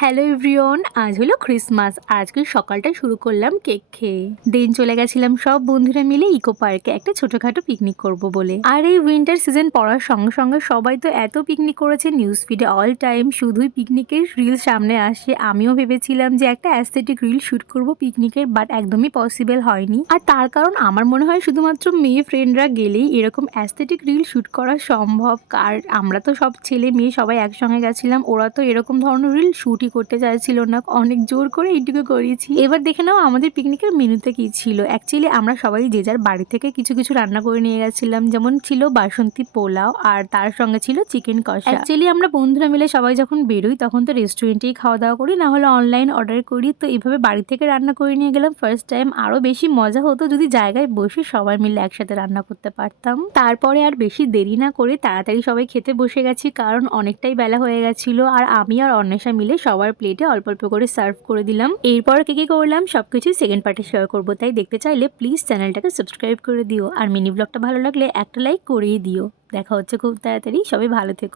Hello everyone, আজ হলো Christmas. আজকে সকালটা শুরু করলাম কেক খেয়ে। দিন চলে গেছিলাম সব বন্ধুরা মিলে ইকো পার্কে একটা ছোটখাটো পিকনিক করব বলে। আর এই উইন্টার সিজন পড়ার সঙ্গে সঙ্গে সবাই তো এত পিকনিক করেছে, নিউজ ফিডে অল টাইম শুধুই পিকনিকের রিল সামনে আসে। আমিও ভেবেছিলাম যে একটা অ্যাস্থেটিক রিল শুট করব পিকনিকের, বাট একদমই পসিবল হয়নি। আর তার কারণ আমার মনে হয় শুধুমাত্র মেয়ে ফ্রেন্ডরা গেলেই এরকম অ্যাস্থেটিক রিল শুট করা সম্ভব। আর আমরা তো সব ছেলে মেয়ে সবাই একসঙ্গে গেছিলাম, ওরা তো এরকম ধরনের রিল শুট করতে চাইছিল না, অনেক জোর করে এইটুকু করিয়েছি। এবার দেখে নাও আমাদের পিকনিকের মেনুতে কি ছিল। অ্যাকচুয়ালি আমরা সবাই যে যার বাড়ি থেকে কিছু কিছু রান্না করে নিয়ে গেছিলাম, যেমন ছিল বাসন্তী পোলাও আর তার সঙ্গে ছিল চিকেন কষা। অ্যাকচুয়ালি আমরা বন্ধুরা মিলে সবাই যখন বেরোই তখন তো রেস্টুরেন্টেই খাওয়া দাওয়া করি, না হলে অনলাইন অর্ডার করি। তো এইভাবে বাড়ি থেকে রান্না করে নিয়ে গেলাম ফার্স্ট টাইম। আরো বেশি মজা হতো যদি জায়গায় বসে সবাই মিলে একসাথে রান্না করতে পারতাম। তারপরে আর বেশি দেরি না করে তাড়াতাড়ি সবাই খেতে বসে গেছি, কারণ অনেকটাই বেলা হয়ে গেছিল। আর আমি আর অন্বেষা মিলে সবার প্লেটে অল্প অল্প করে সার্ভ করে দিলাম। এরপর কি করলাম সবকিছু সেকেন্ড পার্টে শেয়ার করবো, তাই দেখতে চাইলে প্লিজ চ্যানেলটাকে সাবস্ক্রাইব করে দিও। আর মিনি ব্লগটা ভালো লাগলে একটা লাইক করেই দিও। দেখা হচ্ছে খুব তাড়াতাড়ি, সবাই ভালো থেকো।